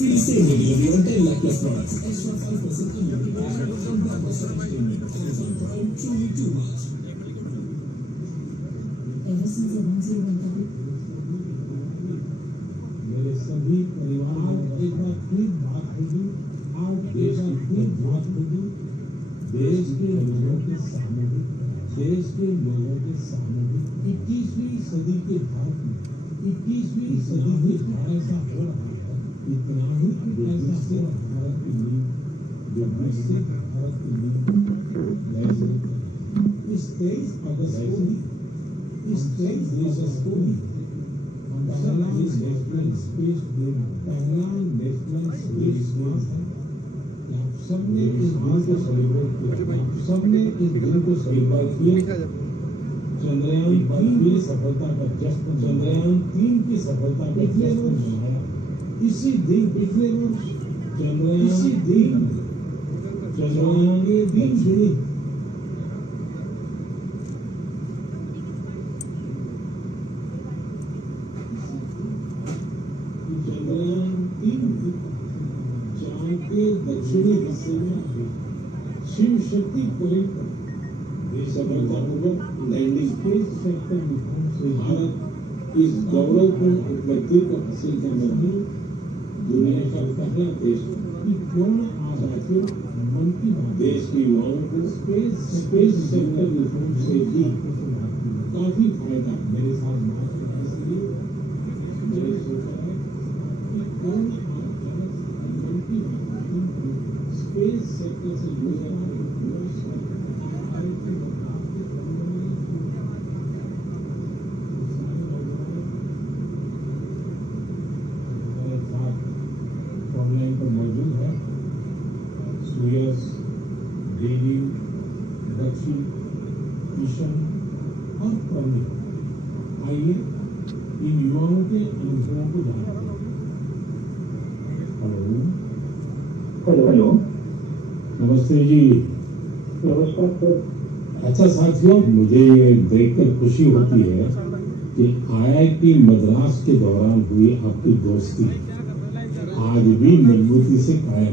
Free same day delivery on 10 lakh plus products. Extra 5% community cashback from Blockbuster Entertainment. Amazon Prime, truly too much. Ever since the 1012 मेरे सभी परिवार एक बार फिर बात होगी, आज देश की फिर बात होगी, देश के लोगों के सामने 21वीं सदी के भारत में 21वीं सदी के भारत ऐसा हो रहा है, इतना ही ऐसा हो भारत की नींव जो विकसित भारत की नींव इस 23 अगस्त को ही इस 23 अगस्त को ही पहला नेशनल स्पेस डे आप सबने इस दिन को सेलिब्रेट किया, आप सबने इस दिन को सेलिब्रेट किया। चंद्रयान 3 की सफलता का जश्न, चंद्रयान 3 की सफलता का जश्न मनाया। इसी दिन पिछले वर्ष चंद्रयान के दिन जुड़ी के दक्षिणी हिस्से में शिव शक्ति परिक्रमा सफलतापूर्वक लैंडिंग स्पेस सेक्टर मिशन से भारत इस गौरवपूर्ण उपलब्धि को हासिल करने में दुनिया का पहला देश कि क्यों न आज साथियों मन की बात देश के युवाओं को स्पेस सेक्टर मिशन से भी काफी फायदा मेरे साथ बात करने के लिए मैंने सोचा है कि क्यों न स्पेस सेक्टर से जुड़े ऑनलाइन पर मौजूद है सूयस, देवी, दक्षी, किशन और प्रवीण। आइए इन युवाओं के अनुभवों को जानते हैं। हेलो, नमस्ते जी। नमस्कार सर। अच्छा साथियों, मुझे देखकर खुशी होती है कि IIT मद्रास के दौरान हुई आपकी दोस्ती आज भी मजबूती से कायम है।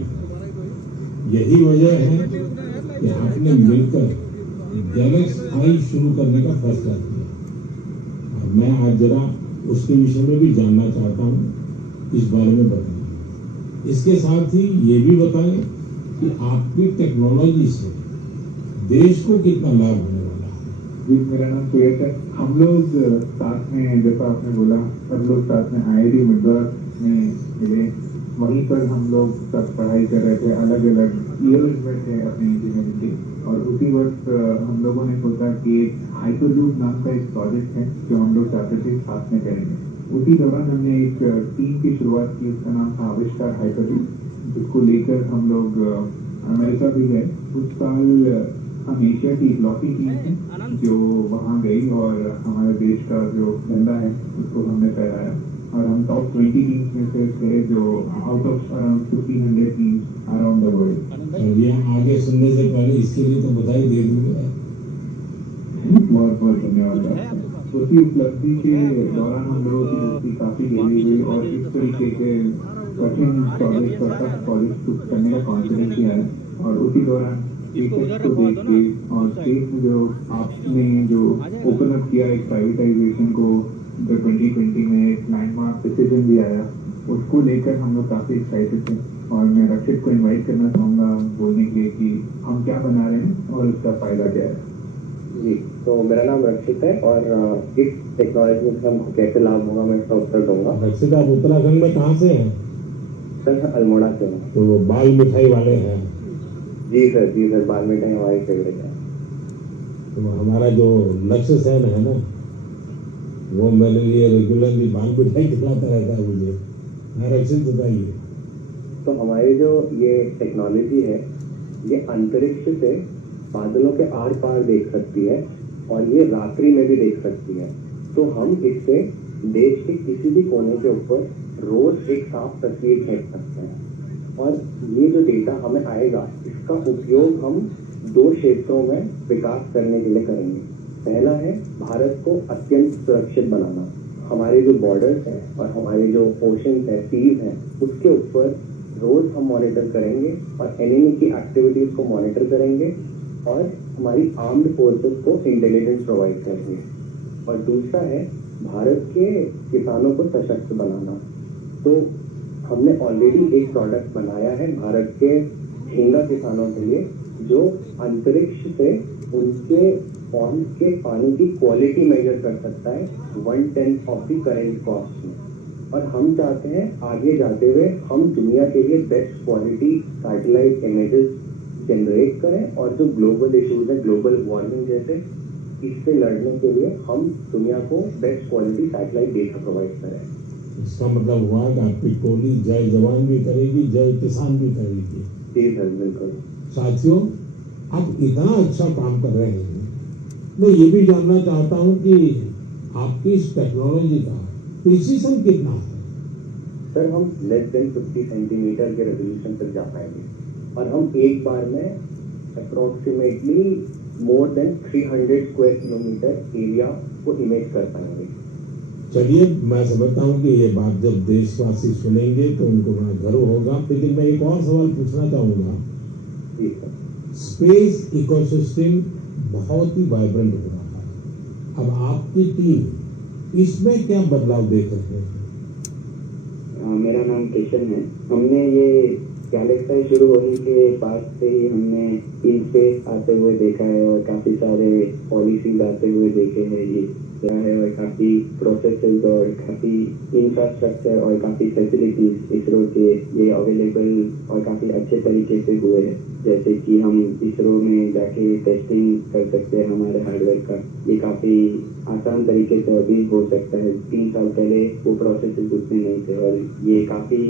यही वजह है कि आपने मिलकर गैलेक्स आई शुरू करने का फैसला किया और मैं आज जरा उसके विषय में भी जानना चाहता हूँ, इस बारे में बताइए। इसके साथ ही ये भी बताएं कि आपकी टेक्नोलॉजी से देश को कितना लाभ होने वाला है। जी, मेरा नाम सुयस है। हम लोग साथ में, जैसा आपने बोला, सब लोग साथ में IIT मद्रास में मिले। वहीं पर हम लोग सब पढ़ाई कर रहे थे, अलग अलग ईयर्स में थे अपने इंजीनियरिंग के। और उसी वक्त हम लोगों ने सोचा कि एक हाइपरलूप नाम का एक प्रोजेक्ट है जो हम लोग चाहते थे साथ में करेंगे। उसी दौरान हमने एक टीम की शुरुआत की, उसका नाम था आविष्कार हाइपरलूप, जिसको लेकर हम लोग अमेरिका भी गए। उस साल हम एशिया की इकलौती टीम थी जो वहाँ गई और हमारे देश का जो झंडा है उसको हमने फहराया। और हम टॉप 20 टीम्स में से थे जो out of around 1500 teams around the world. ये आगे सुनने से पहले इसके लिए तो बधाई दे दूंगा। बहुत बहुत धन्यवाद। उसी उपलब्धि के दौरान हम लोगों की दोस्ती काफी गहरी हुई और इस तरीके के कठिन प्रोजेक्ट पर सख्त प्रोजेक्ट करने का कॉन्फिडेंस भी आया। और उसी दौरान स्पेसएक्स को देख के और स्पेस में जो आपने जो ओपन अप किया एक प्राइवेटाइजेशन को, जो 2020 में एक लैंडमार्क डिसीजन भी आया, उसको लेकर हम लोग काफी एक्साइटेड थे। और मैं रक्षित को इनवाइट करना चाहूँगा बोलने के लिए कि हम क्या बना रहे हैं और उसका फायदा क्या है। जी, तो मेरा नाम रक्षित है और इस टेक्नोलॉजी से हमको कैसे लाभ होगा मैं इसका उत्तर दूंगा। रक्षित, आप उत्तराखंड में कहाँ से हैं? सर, अल्मोड़ा से हूँ। तो बाल मिठाई वाले हैं? जी सर, बाल मिठाई हमारी फेवरेट है। तो हमारा जो लक्ष्य सेन है ना, वो मेरे लिए रेगुलरली बाल मिठाई खिलाता रहता है मुझे। रक्षित बताइए। तो हमारी जो ये टेक्नोलॉजी है, ये अंतरिक्ष से बादलों के आर पार देख सकती है और ये रात्रि में भी देख सकती है। तो हम इससे देश के किसी भी कोने के ऊपर रोज एक साफ तस्वीर खींच सकते हैं। और ये जो डेटा हमें आएगा, इसका उपयोग हम 2 क्षेत्रों में विकास करने के लिए करेंगे। पहला है भारत को अत्यंत सुरक्षित बनाना हमारे जो बॉर्डर्स हैं और हमारे जो ओशंस हैं, सीज हैं, उसके ऊपर रोज हम मॉनिटर करेंगे और एनिमी की एक्टिविटीज को मॉनिटर करेंगे और हमारी आर्म्ड फोर्सेस को इंटेलिजेंस प्रोवाइड करेंगे। और दूसरा है भारत के किसानों को सशक्त बनाना। तो हमने ऑलरेडी एक प्रोडक्ट बनाया है भारत के झींगा किसानों के लिए, जो अंतरिक्ष से उनके पॉन्ड के पानी की क्वालिटी मेजर कर सकता है 1/10 ऑफ द करेंट कॉस्ट में। और हम चाहते हैं आगे जाते हुए हम दुनिया के लिए best quality satellite images generate करें और जो ग्लोबल इश्यूज है, ग्लोबल वार्मिंग जैसे, इससे लड़ने के लिए हम दुनिया को best quality satellite data provide करें। इसका मतलब हुआ कि आपकी टोली जय जवान भी करेगी, जय किसान भी करेगी। जी सर, बिल्कुल। साथियों, आप इतना अच्छा काम कर रहे हैं, मैं ये भी जानना चाहता हूं कि आपकी इस टेक्नोलॉजी का प्रिसीजन कितना है? सर, हम लेस देन 50 सेंटीमीटर के रेजोल्यूशन तक जा पाएंगे और हम एक बार में approximately more than 300 square kilometre area को इमेज कर पाएंगे। चलिए, मैं समझता हूँ कि ये बात जब देशवासी सुनेंगे तो उनको बड़ा गर्व होगा। लेकिन मैं एक और सवाल पूछना चाहूँगा। जी सर। स्पेस इकोसिस्टम बहुत ही वाइब्रेंट हो रहा है। अब आपकी टीम इसमें क्या बदलाव देख रहे हैं? मेरा नाम किशन है। हमने ये गैलेक्सी शुरू होने के बाद से ही हमने इन स्पेस आते हुए देखा है और काफ़ी सारे पॉलिसीज आते हुए देखे हैं। ये क्या है, और काफ़ी प्रोसेसेस और काफ़ी इंफ्रास्ट्रक्चर और काफ़ी फैसिलिटीज इसरो के ये अवेलेबल और काफ़ी अच्छे तरीके से हुए हैं। जैसे कि हम इसरो में जाके टेस्टिंग कर सकते हैं हमारे हार्डवेयर का। ये काफ़ी आसान तरीके से अभी हो सकता है। 3 साल पहले वो प्रोसेसेस उतने नहीं थे और ये काफ़ी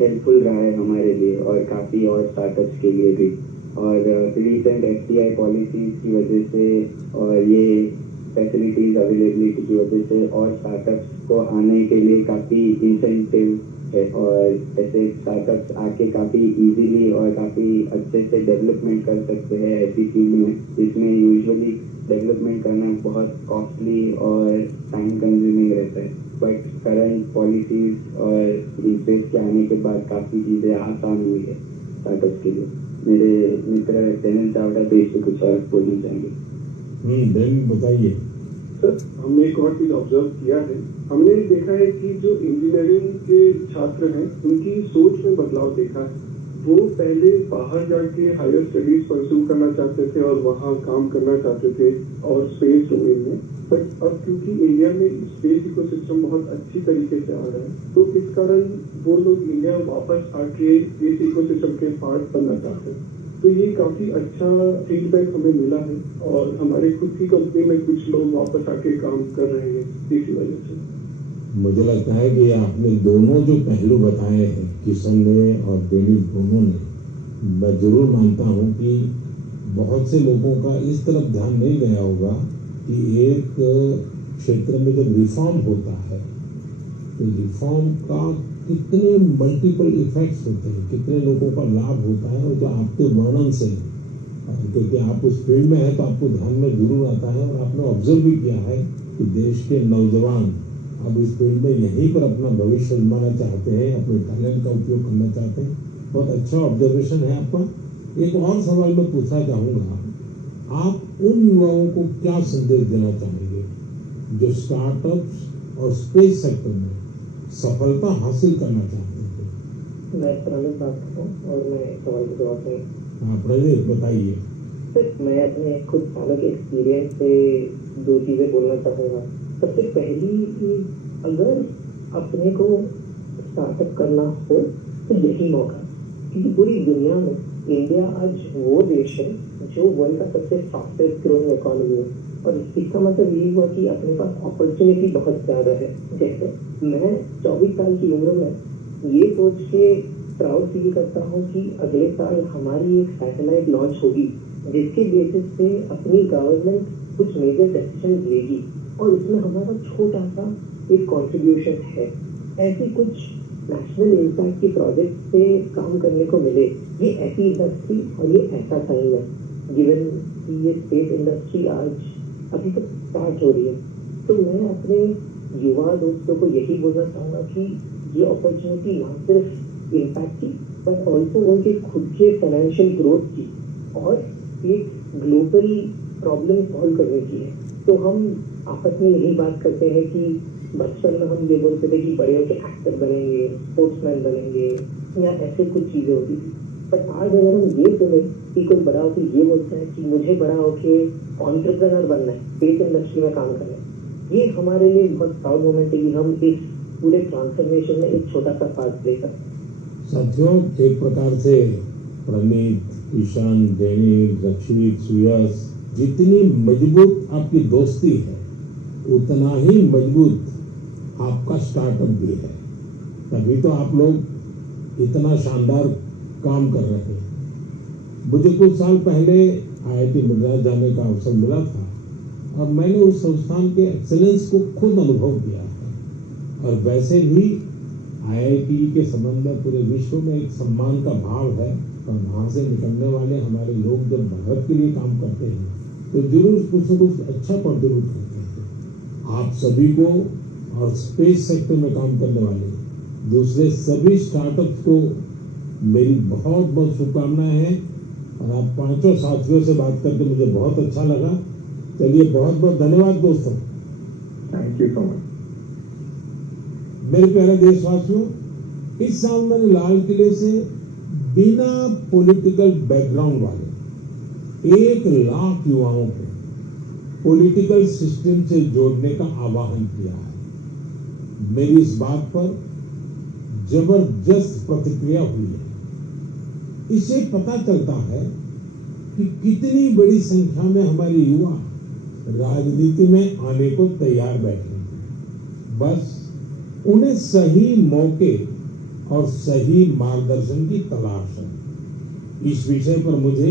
हेल्पफुल रहा है हमारे लिए और काफ़ी और स्टार्टअप्स के लिए भी। और रिसेंट FDI पॉलिसीज की वजह से और ये फैसिलिटीज अवेलेबिलिटी की वजह से और स्टार्टअप्स को आने के लिए काफ़ी इंसेंटिव है और ऐसे स्टार्टअप्स आके काफ़ी इजीली और काफ़ी अच्छे से डेवलपमेंट कर सकते हैं ऐसी फील्ड में जिसमें यूजुअली डेवलपमेंट करना बहुत कॉस्टली और टाइम कंज्यूमिंग रहता है। बट करंट पॉलिसीज और स्पेस के आने के बाद काफ़ी चीज़ें आसान हुई है स्टार्टअप्स के लिए। मेरे मित्र डेनियल चावड़ा तो इससे कुछ और बोलना चाहेंगे। बताइए सर। हमने एक और चीज ऑब्जर्व किया है। हमने देखा है कि जो इंजीनियरिंग के छात्र हैं उनकी सोच में बदलाव देखा है। वो पहले बाहर जाके हायर स्टडीज परस्यू करना चाहते थे और वहाँ काम करना चाहते थे और स्पेस डोमेन में। बट अब क्योंकि इंडिया में स्पेस इकोसिस्टम बहुत अच्छी तरीके से आ रहा है तो इस कारण वो लोग इंडिया वापस आके इस इकोसिस्टम के पार्ट बनना चाहते हैं। तो ये काफी अच्छा फीडबैक हमें मिला है और हमारे खुद की कंपनी में कुछ लोग वापस आके काम कर रहे हैं इसी वजह से। मुझे लगता है कि आपने दोनों जो पहलू बताए हैं, किशन ने और डेनियल दोनों ने, मैं जरूर मानता हूं कि बहुत से लोगों का इस तरफ ध्यान नहीं गया होगा कि एक क्षेत्र में जब रिफॉर्म होता है तो रिफॉर्म का कितने मल्टीपल इफेक्ट्स होते हैं, कितने लोगों का लाभ होता है। और जो आपके वर्णन से, क्योंकि आप उस फील्ड में हैं तो आपको ध्यान में जरूर आता है और आपने ऑब्जर्व भी किया है कि देश के नौजवान अब इस फील्ड में यहीं पर अपना भविष्य बनाना चाहते हैं, अपने टैलेंट का उपयोग करना चाहते हैं। बहुत अच्छा ऑब्जर्वेशन है आपका। एक और सवाल मैं पूछना चाहूँगा, आप उन युवाओं को क्या संदेश देना चाहेंगे जो स्टार्टअप्स और स्पेस सेक्टर में सफलता हासिल करना चाहते हैं? मैं प्रणीत बात कर रहा हूँ और मैं सवाल के जवाब में। हाँ प्रणीत, बताइए। सर, मैं अपने कुछ सालों के एक्सपीरियंस से 2 चीज़ें बोलना चाहूँगा। सबसे पहली कि अगर अपने को स्टार्टअप करना हो तो यही मौका, क्योंकि पूरी दुनिया में इंडिया आज वो देश है जो वर्ल्ड का सबसे फास्टेस्ट ग्रोइंग इकोनॉमी है और इसका मतलब यही हुआ कि अपने पास अपॉर्चुनिटी बहुत ज़्यादा है। जैसे मैं 24 साल की उम्र में ये सोच के प्राउड फील करता हूँ कि अगले साल हमारी एक सैटेलाइट लॉन्च होगी जिसके बेसिस पे अपनी गवर्नमेंट कुछ मेजर डिसीजन लेगी और उसमें हमारा छोटा सा एक कंट्रीब्यूशन है। ऐसी कुछ नेशनल इम्पैक्ट के प्रोजेक्ट से काम करने को मिले, ये ऐसी इंडस्ट्री और ये ऐसा टाइम है, गिवन कि ये स्पेस इंडस्ट्री आज अभी तक स्टार्ट हो रही है। तो मैं अपने युवा दोस्तों को यही बोलना चाहूँगा कि ये अपॉर्चुनिटी ना सिर्फ इम्पैक्ट की बट ऑल्सो उनके खुद के फाइनेंशियल ग्रोथ की और एक ग्लोबल प्रॉब्लम सॉल्व करने की है। तो हम आपस में यही बात करते हैं कि बचपन में हम ये बोलते थे कि बड़े होकर एक्टर बनेंगे, स्पोर्ट्समैन बनेंगे या ऐसे कुछ चीज़ें होती थी। बट आज अगर हम ये सुने कि कोई बड़ा होकर ये बोलता है कि मुझे बड़ा होके एंटरप्रेन्योर बनना है, स्पेस इंडस्ट्री में काम करना है, ये हमारे लिए बहुत प्राउड मोमेंट है कि हम इस पूरे ट्रांसफॉर्मेशन में एक छोटा सा पार्ट प्ले करते हैं। साथियों, एक प्रकार से प्रणीत, ईशान, डेनिल, रक्षित, सुयश, जितनी मजबूत आपकी दोस्ती है उतना ही मजबूत आपका स्टार्टअप भी है। तभी तो आप लोग इतना शानदार काम कर रहे हैं। मुझे कुछ साल पहले IIT मद्रास जाने का अवसर मिला था और मैंने उस संस्थान के एक्सेलेंस को खुद अनुभव किया है। और वैसे भी IIT के संबंध में पूरे विश्व में एक सम्मान का भाव है और वहाँ से निकलने वाले हमारे लोग जब भारत के लिए काम करते हैं तो जरूर कुछ न कुछ अच्छा कंट्रीब्यूट करते हैं। आप सभी को और स्पेस सेक्टर में काम करने वाले दूसरे सभी स्टार्टअप्स को मेरी बहुत बहुत शुभकामनाएं हैं। और आप पांचों साथियों से बात करके मुझे बहुत अच्छा लगा। चलिए, बहुत बहुत धन्यवाद दोस्तों। Thank you so much. मेरे प्यारे देशवासियों, इस साल मैंने लाल किले से बिना पॉलिटिकल बैकग्राउंड वाले 1 लाख युवाओं को पॉलिटिकल सिस्टम से जोड़ने का आह्वान किया है। मेरी इस बात पर जबरदस्त प्रतिक्रिया हुई है। इससे पता चलता है कि कितनी बड़ी संख्या में हमारे युवा राजनीति में आने को तैयार बैठे हैं। बस उन्हें सही मौके और सही मार्गदर्शन की तलाश है। इस विषय पर मुझे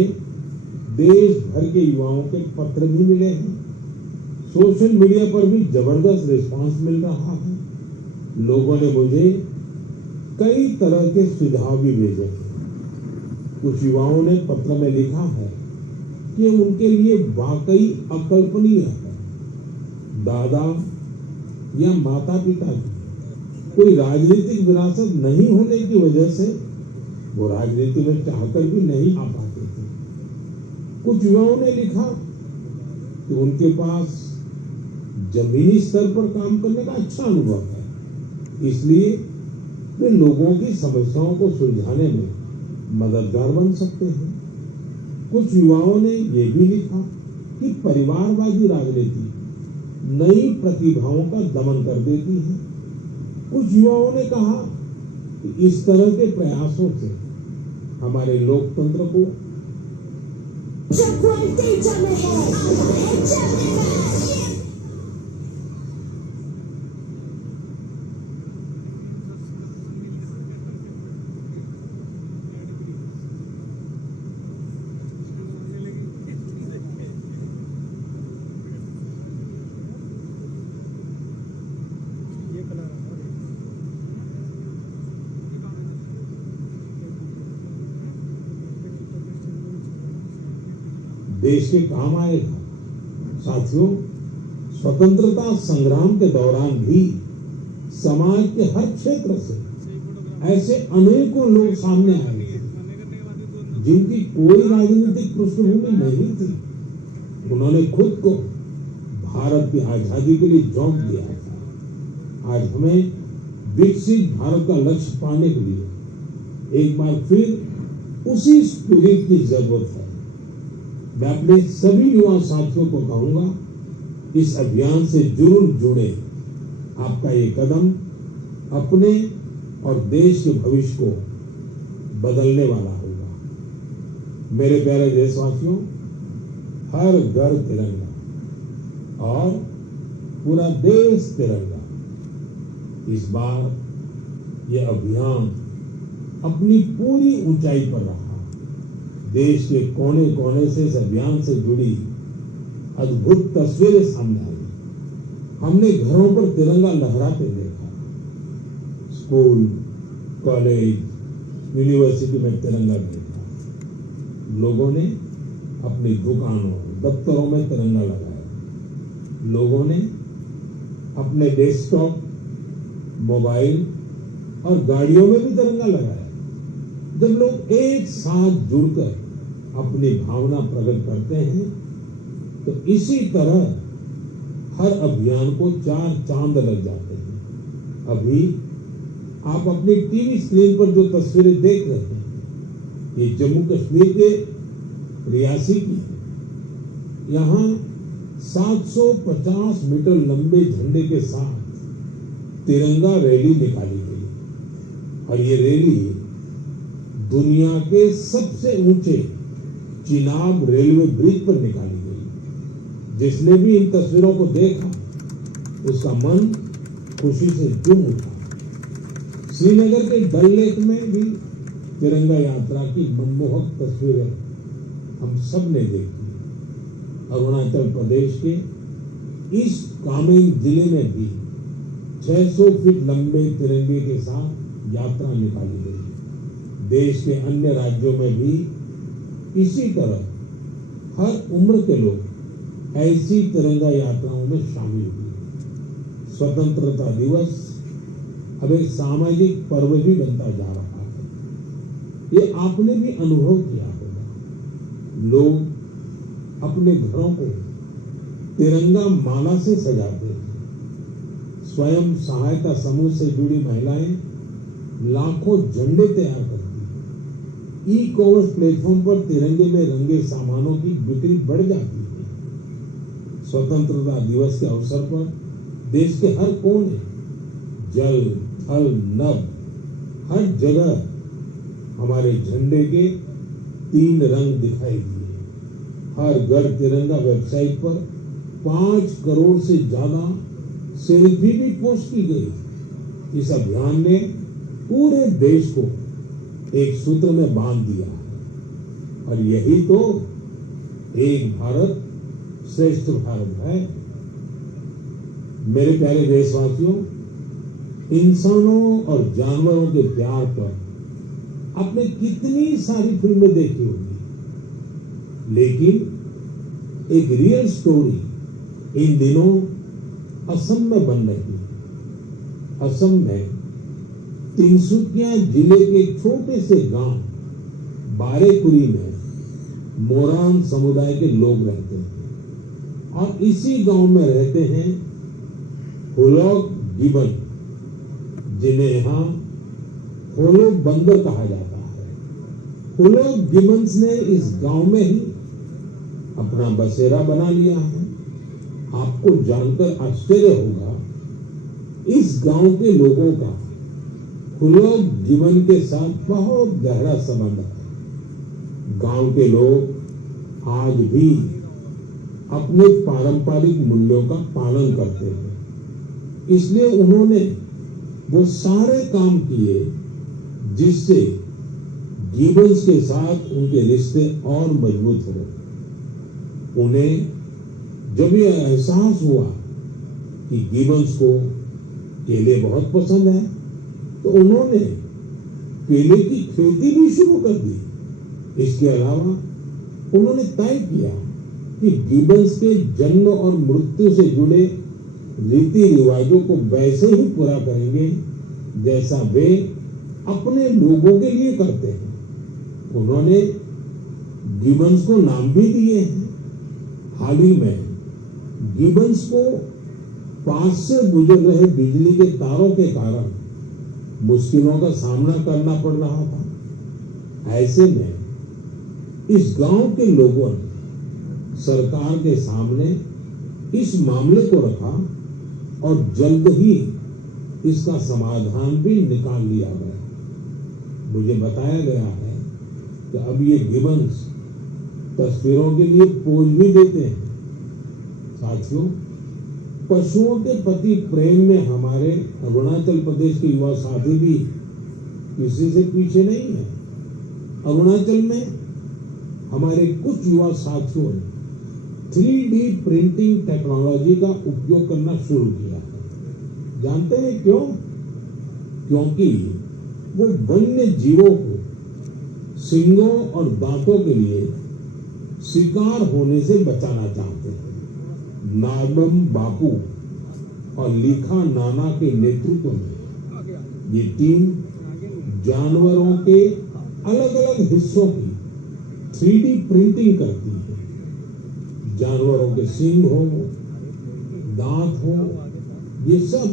देश भर के युवाओं के पत्र भी मिले हैं। सोशल मीडिया पर भी जबरदस्त रिस्पांस मिल रहा है। लोगों ने मुझे कई तरह के सुझाव भी भेजे हैं। कुछ युवाओं ने पत्र में लिखा है कि उनके लिए वाकई अकल्पनीय है दादा या माता पिता की कोई राजनीतिक विरासत नहीं होने की वजह से वो राजनीति में चाहकर भी नहीं आ पाते थे। कुछ युवाओं ने लिखा कि उनके पास जमीनी स्तर पर काम करने का अच्छा अनुभव है, इसलिए वे लोगों की समस्याओं को सुलझाने में मददगार बन सकते हैं। कुछ युवाओं ने यह भी लिखा कि परिवारवादी राजनीति नई प्रतिभाओं का दमन कर देती है। कुछ युवाओं ने कहा कि इस तरह के प्रयासों से हमारे लोकतंत्र को देश के काम आएगा। साथियों, स्वतंत्रता संग्राम के दौरान भी समाज के हर क्षेत्र से ऐसे अनेकों लोग सामने आए थे जिनकी कोई राजनीतिक पृष्ठभूमि नहीं थी। उन्होंने खुद को भारत की आजादी के लिए झोंक दिया था। आज हमें विकसित भारत का लक्ष्य पाने के लिए एक बार फिर उसी स्पिरिट की जरूरत है। मैं अपने सभी युवा साथियों को कहूंगा, इस अभियान से जरूर जुड़े। आपका ये कदम अपने और देश के भविष्य को बदलने वाला होगा। मेरे प्यारे देशवासियों, हर घर तिरंगा और पूरा देश तिरंगा। इस बार ये अभियान अपनी पूरी ऊंचाई पर रहा। देश के कोने कोने से इस अभियान से जुड़ी अद्भुत तस्वीरें सामने आई। हमने घरों पर तिरंगा लहराते देखा, स्कूल, कॉलेज, यूनिवर्सिटी में तिरंगा देखा। लोगों ने अपनी दुकानों, दफ्तरों में तिरंगा लगाया। लोगों ने अपने डेस्कटॉप, मोबाइल और गाड़ियों में भी तिरंगा लगाया। जब लोग एक साथ जुड़कर अपनी भावना प्रकट करते हैं तो इसी तरह हर अभियान को 4 चांद लग जाते हैं। अभी आप अपनी टीवी स्क्रीन पर जो तस्वीरें देख रहे हैं, ये जम्मू कश्मीर के रियासी की है। यहाँ 750 मीटर लंबे झंडे के साथ तिरंगा रैली निकाली गई और ये रैली दुनिया के सबसे ऊंचे चिनाब रेलवे ब्रिज पर निकाली गई। जिसने भी इन तस्वीरों को देखा उसका मन खुशी से झूम उठा। श्रीनगर के डल लेक में भी तिरंगा यात्रा की मनमोहक तस्वीरें हम सब ने देखी। अरुणाचल प्रदेश के ईस्ट कामेंग जिले में भी 600 फीट लंबे तिरंगे के साथ यात्रा निकाली गई। देश के अन्य राज्यों में भी इसी तरह हर उम्र के लोग ऐसी तिरंगा यात्राओं में शामिल हुए। स्वतंत्रता दिवस अब एक सामाजिक पर्व भी बनता जा रहा है। ये आपने भी अनुभव किया होगा। लोग अपने घरों को तिरंगा माला से सजाते हैं। स्वयं सहायता समूह से जुड़ी महिलाएं लाखों झंडे तैयार करती हैं। ई कॉमर्स प्लेटफॉर्म पर तिरंगे में रंगे सामानों की बिक्री बढ़ जाती है। स्वतंत्रता दिवस के अवसर पर देश के हर कोने, जल, थल, नभ, हर जगह हमारे झंडे के 3 रंग दिखाई दिए। हर घर तिरंगा वेबसाइट पर 5 करोड़ से ज्यादा सेल्फी भी पोस्ट की गई। इस अभियान ने पूरे देश को एक सूत्र में बांध दिया है और यही तो एक भारत श्रेष्ठ भारत है। मेरे प्यारे देशवासियों, इंसानों और जानवरों के प्यार पर आपने कितनी सारी फिल्में देखी होगी, लेकिन एक रियल स्टोरी इन दिनों असम में बन रही है। असम में तिनसुकिया जिले के एक छोटे से गांव बारेकुरी में मोरान समुदाय के लोग रहते हैं और इसी गांव में रहते हैं हुलॉक गिबन, जिन्हें यहाँ होलो बंदर कहा जाता है। हुलॉक गिबन्स ने इस गांव में ही अपना बसेरा बना लिया है। आपको जानकर आश्चर्य होगा, इस गांव के लोगों का हुलॉक गिबन के साथ बहुत गहरा संबंध है। गांव के लोग आज भी अपने पारंपरिक मूल्यों का पालन करते हैं, इसलिए उन्होंने वो सारे काम किए जिससे गिबन्स के साथ उनके रिश्ते और मजबूत हो। उन्हें जब ये एहसास हुआ कि गिबन्स को केले बहुत पसंद है, तो उन्होंने केले की खेती भी शुरू कर दी। इसके अलावा उन्होंने तय किया कि गिबन्स के जन्म और मृत्यु से जुड़े रीति रिवाजों को वैसे ही पूरा करेंगे जैसा वे अपने लोगों के लिए करते हैं। उन्होंने गिबन्स को नाम भी दिए हैं। हाल ही में गिबन्स को पास से गुजर रहे बिजली के तारों के कारण मुश्किलों का सामना करना पड़ रहा था। ऐसे में इस गांव के लोगों ने सरकार के सामने इस मामले को रखा और जल्द ही इसका समाधान भी निकाल लिया गया। मुझे बताया गया है कि अब ये गिबन्स तस्वीरों के लिए पोज भी देते हैं। साथियों, पशुओं के प्रति प्रेम में हमारे अरुणाचल प्रदेश के युवा साथी भी किसी से पीछे नहीं है। अरुणाचल में हमारे कुछ युवा साथियों ने 3D प्रिंटिंग टेक्नोलॉजी का उपयोग करना शुरू किया है। जानते हैं क्यों? क्योंकि वो वन्य जीवों को सींगों और दांतों के लिए शिकार होने से बचाना चाहते हैं। नार्बम बापू और लीखा नाना के नेतृत्व में ये टीम जानवरों के अलग अलग हिस्सों की 3D प्रिंटिंग करती है। जानवरों के सींग हो, दांत हो, ये सब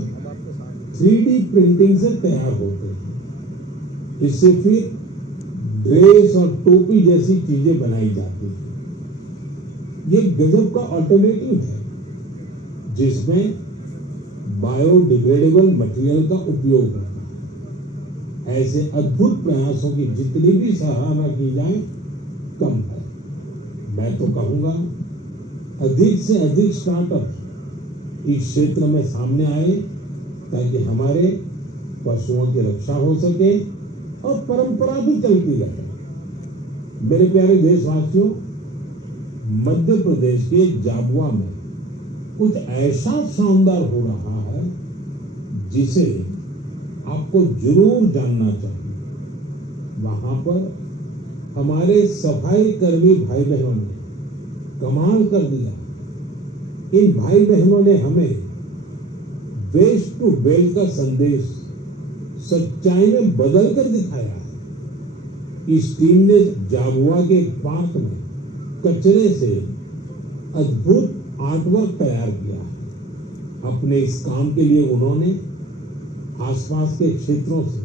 3D प्रिंटिंग से तैयार होते हैं। इससे फिर ड्रेस और टोपी जैसी चीजें बनाई जाती हैं। ये गजब का अल्टरनेटिव है जिसमें बायोडिग्रेडेबल मटेरियल का उपयोग होता है। ऐसे अद्भुत प्रयासों की जितनी भी सराहना की जाए कम है। मैं तो कहूंगा अधिक से अधिक स्टार्टअप इस क्षेत्र में सामने आए ताकि हमारे पशुओं की रक्षा हो सके और परंपरा भी चलती रहे। मेरे प्यारे देशवासियों, मध्य प्रदेश के जाबुआ में कुछ ऐसा शानदार हो रहा है जिसे आपको जरूर जानना चाहिए। वहां पर हमारे सफाई कर्मी भाई बहनों ने कमाल कर दिया। इन भाई बहनों ने हमें वेस्ट टू वेल्थ का संदेश सच्चाई में बदल कर दिखाया है। इस टीम ने जाबुआ के एक पार्क में कचरे से अद्भुत आर्टवर्क तैयार किया है। अपने इस काम के लिए उन्होंने आसपास के क्षेत्रों से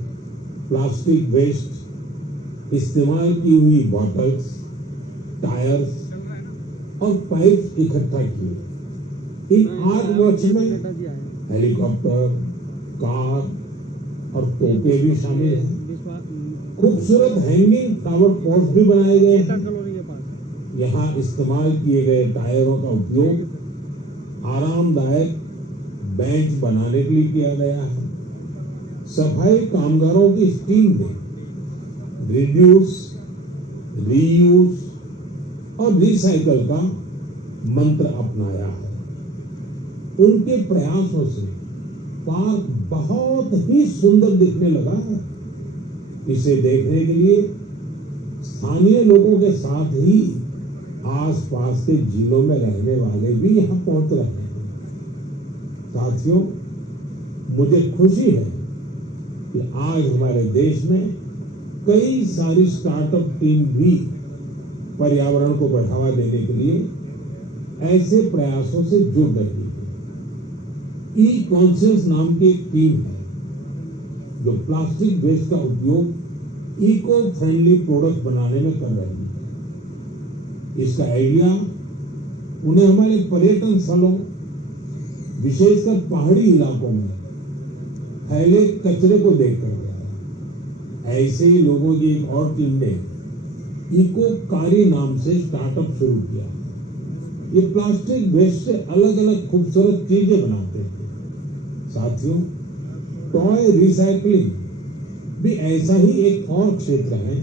प्लास्टिक वेस्ट, इस्तेमाल की हुई बॉटल्स, टायर्स और पाइप इकट्ठा किए। इन आर्टवर्क्स में हेलीकॉप्टर, कार और तोपे भी शामिल हैं। खूबसूरत हैंगिंग फ्लावर पॉट्स भी बनाए गए हैं। यहाँ इस्तेमाल किए गए टायरों का उपयोग आरामदायक बेंच बनाने के लिए किया गया है। सफाई कामगारों की इस टीम ने रिड्यूस, रीयूज और रिसाइकल का मंत्र अपनाया है। उनके प्रयासों से पार्क बहुत ही सुंदर दिखने लगा है। इसे देखने के लिए स्थानीय लोगों के साथ ही आसपास के जिलों में रहने वाले भी यहाँ पहुंच रहे हैं। साथियों, मुझे खुशी है कि आज हमारे देश में कई सारी स्टार्टअप टीम भी पर्यावरण को बढ़ावा देने के लिए ऐसे प्रयासों से जुड़ रही है। ई कॉन्शियस नाम की एक टीम है जो प्लास्टिक वेस्ट का उपयोग इको फ्रेंडली प्रोडक्ट बनाने में कर रही है। इसका आइडिया उन्हें हमारे पर्यटन स्थलों, विशेषकर पहाड़ी इलाकों में फैले कचरे को देखकर गया। ऐसे ही लोगों की एक और टीम ने इको कारी नाम से स्टार्टअप शुरू किया। ये प्लास्टिक वेस्ट से अलग अलग खूबसूरत चीजें बनाते हैं। साथियों, टॉय रिसाइकलिंग भी ऐसा ही एक और क्षेत्र है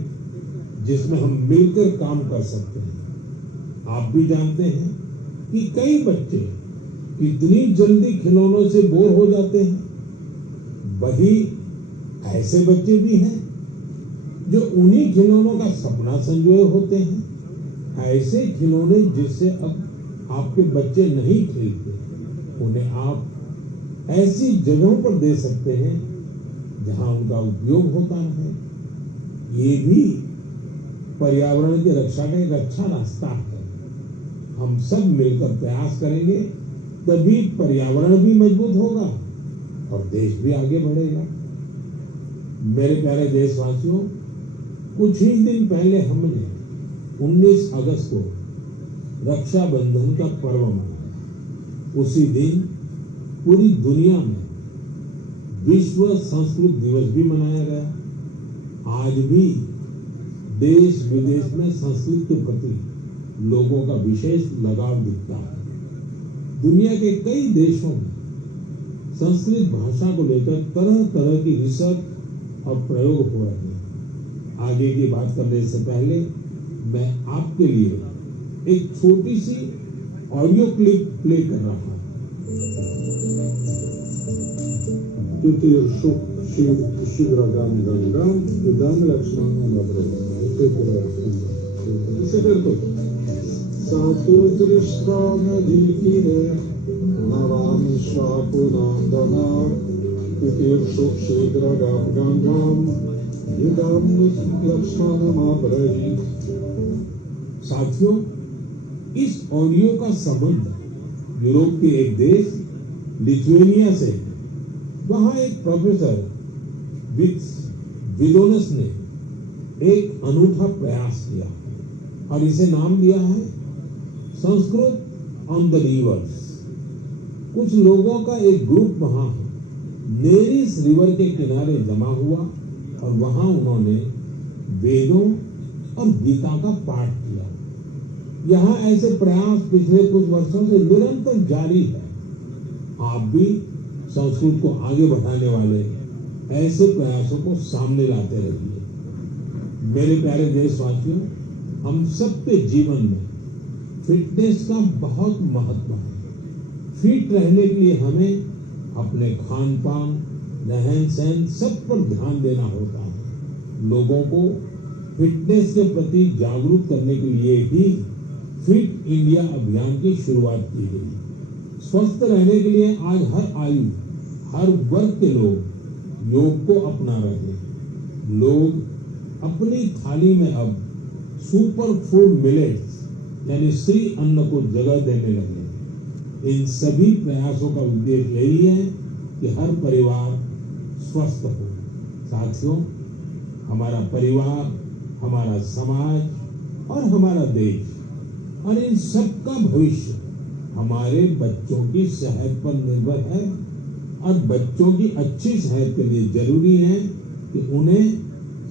जिसमें हम मिलकर काम कर सकते हैं। आप भी जानते हैं कि कई बच्चे कितनी जल्दी खिलौनों से बोर हो जाते हैं। वही ऐसे बच्चे भी हैं जो उन्हीं खिलौनों का सपना संजोए होते हैं। ऐसे खिलौने जिससे अब आपके बच्चे नहीं खेलते, उन्हें आप ऐसी जगहों पर दे सकते हैं जहां उनका उपयोग होता है। ये भी पर्यावरण की रक्षा का एक अच्छा रास्ता है। हम सब मिलकर प्रयास करेंगे तभी पर्यावरण भी मजबूत होगा और देश भी आगे बढ़ेगा। मेरे प्यारे देशवासियों, कुछ ही दिन पहले हमने 19 अगस्त को रक्षाबंधन का पर्व मनाया। उसी दिन पूरी दुनिया में विश्व संस्कृत दिवस भी मनाया गया। आज भी देश विदेश में संस्कृत के प्रति लोगों का विशेष लगाव दिखता है। दुनिया के कई देशों में संस्कृत भाषा को लेकर तरह तरह की रिसर्च और प्रयोग हो रहे हैं। आगे की बात करने से पहले मैं आपके लिए एक छोटी सी ऑडियो क्लिप प्ले कर रहा हूं। शीघ्रगामी गंगा इदं लक्ष्मण इसे कर दो। सातु दृष्टा नदी तीरे Navami Swapunandana Titirshuk Shidragam Gangam Yudam Lakshmanam Abrahit। साथियों, इस ऑडियो का संबंध यूरोप के एक देश लिथुएनिया से। वहां एक प्रोफेसर विदोनस ने एक अनूठा प्रयास किया और इसे नाम दिया है संस्कृत ऑन द रिवर्स। कुछ लोगों का एक ग्रुप वहां नेरिस रिवर के किनारे जमा हुआ और वहां उन्होंने वेदों और गीता का पाठ किया। यहाँ ऐसे प्रयास पिछले कुछ वर्षों से निरंतर जारी है। आप भी संस्कृत को आगे बढ़ाने वाले ऐसे प्रयासों को सामने लाते रहिए। मेरे प्यारे देशवासियों, हम सबके जीवन में फिटनेस का बहुत महत्व है। फिट रहने के लिए हमें अपने खान पान, रहन सहन सब पर ध्यान देना होता है। लोगों को फिटनेस के प्रति जागरूक करने के लिए ही फिट इंडिया अभियान की शुरुआत की गई। स्वस्थ रहने के लिए आज हर आयु, हर वर्ग के लोग योग को अपना रहे हैं। लोग अपनी थाली में अब सुपर फूड मिलेट्स यानी श्री अन्न को जगह देने लगे। इन सभी प्रयासों का उद्देश्य यही है कि हर परिवार स्वस्थ हो। साथियों, हमारा परिवार, हमारा समाज और हमारा देश और इन सब का भविष्य हमारे बच्चों की सेहत पर निर्भर है और बच्चों की अच्छी सेहत के लिए जरूरी है कि उन्हें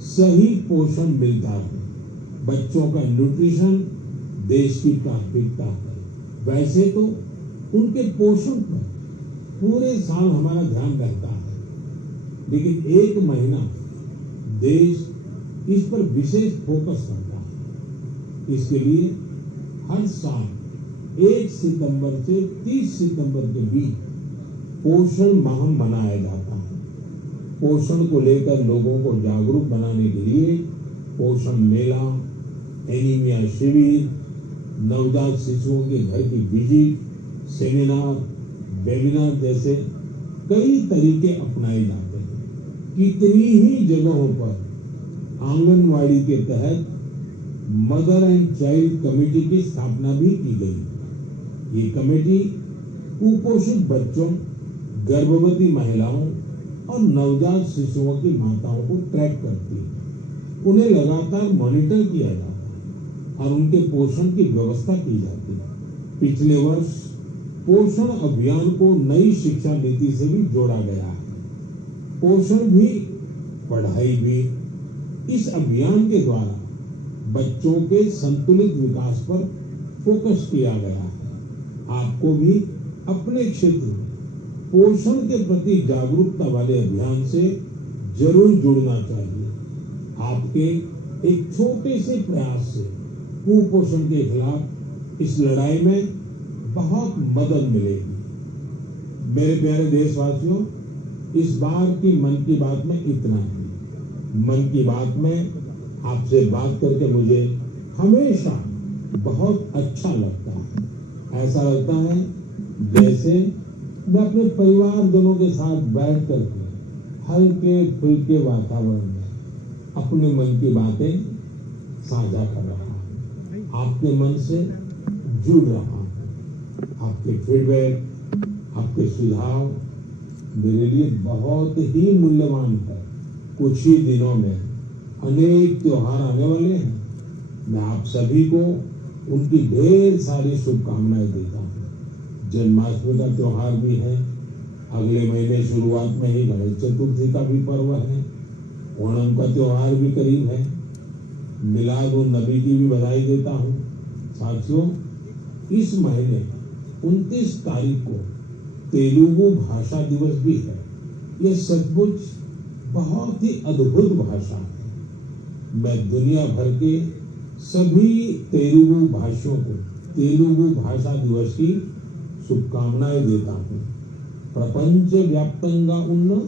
सही पोषण मिलता है। बच्चों का न्यूट्रिशन देश की प्राथमिकता है। वैसे तो उनके पोषण पर पूरे साल हमारा ध्यान रहता है, लेकिन एक महीना देश इस पर विशेष फोकस करता है। इसके लिए हर साल 1 सितंबर से 30 सितंबर के बीच पोषण माह मनाया जाता है। पोषण को लेकर लोगों को जागरूक बनाने के लिए पोषण मेला, एनीमिया शिविर, नवजात शिशुओं के घर की विजिट, सेमिनार, वेबिनार जैसे कई तरीके अपनाए जाते हैं। कितनी ही जगहों पर आंगनवाड़ी के तहत मदर एंड चाइल्ड कमेटी की स्थापना भी की गई। ये कमेटी कुपोषित बच्चों, गर्भवती महिलाओं और नवजात शिशुओं की माताओं को ट्रैक करती है। उन्हें लगातार मॉनिटर किया जाता है और उनके पोषण की व्यवस्था की जाती है। पिछले वर्ष पोषण अभियान को नई शिक्षा नीति से भी जोड़ा गया है। पोषण भी, पढ़ाई भी। इस अभियान के द्वारा बच्चों के संतुलित विकास पर फोकस किया गया है। आपको भी अपने क्षेत्र में पोषण के प्रति जागरूकता वाले अभियान से जरूर जुड़ना चाहिए। आपके एक छोटे से प्रयास से कुपोषण के खिलाफ इस लड़ाई में बहुत मदद मिलेगी। मेरे प्यारे देशवासियों, इस बार की मन की बात में इतना ही। मन की बात में आपसे बात करके मुझे हमेशा बहुत अच्छा लगता है। ऐसा लगता है जैसे मैं अपने परिवारजनों के साथ बैठ करके हल्के फुल्के वातावरण में अपने मन की बातें साझा कर रहा हूँ, आपके मन से जुड़ रहा हूँ। आपके फीडबैक, आपके सुझाव मेरे लिए बहुत ही मूल्यवान है। कुछ ही दिनों में अनेक त्योहार आने वाले हैं। मैं आप सभी को उनकी ढेर सारी शुभकामनाएं देता हूँ। जन्माष्टमी का त्योहार भी है। अगले महीने शुरुआत में ही गणेश चतुर्थी का भी पर्व है। ओणम का त्योहार भी करीब है। मिलाद उन नबी की भी बधाई देता हूँ। साथियों, इस महीने 29 तारीख को तेलुगु भाषा दिवस भी है। ये सचमुच बहुत ही अद्भुत भाषा है। मैं दुनिया भर के सभी तेलुगु भाषियों को तेलुगु भाषा दिवस की शुभकामनाएं देता हूँ। प्रपंच व्याप्तंगा उन्न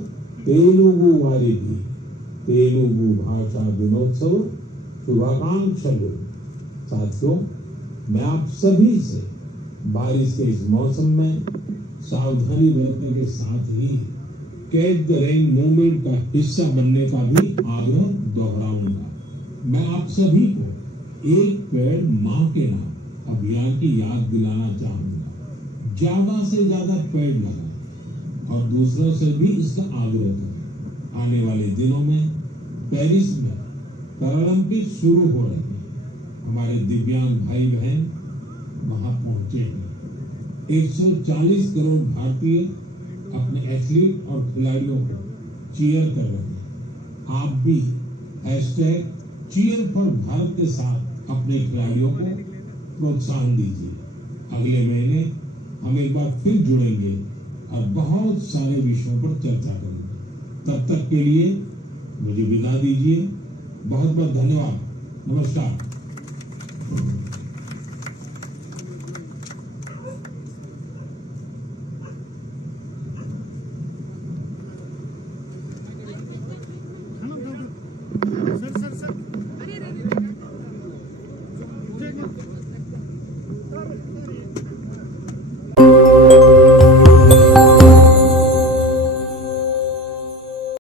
तेलुगु वारिधि तेलुगु भाषा दिनोत्सव शुभाकांक्षलु। साथियों, मैं आप सभी से बारिश के इस मौसम में सावधानी बरतने के साथ ही कैच द रेन मूवमेंट का हिस्सा बनने का भी आग्रह दोहराऊंगा। मैं आप सभी को एक पेड़ मां के नाम अभियान की याद दिलाना चाहूंगा। ज्यादा से ज्यादा पेड़ लगाएं और दूसरों से भी इसका आग्रह करें। आने वाले दिनों में पेरिस में पैरालंपिक शुरू हो रहे हैं। हमारे दिव्यांग भाई बहन वहां पहुंचे हैं। 140 करोड़ भारतीय अपने एथलीट और खिलाड़ियों को चीयर कर रहे हैं। आप भी #cheer4Bharat के साथ अपने खिलाड़ियों को प्रोत्साहन दीजिए। अगले महीने हम एक बार फिर जुड़ेंगे और बहुत सारे विषयों पर चर्चा करेंगे। तब तक के लिए मुझे विदा दीजिए। बहुत बहुत धन्यवाद। नमस्कार।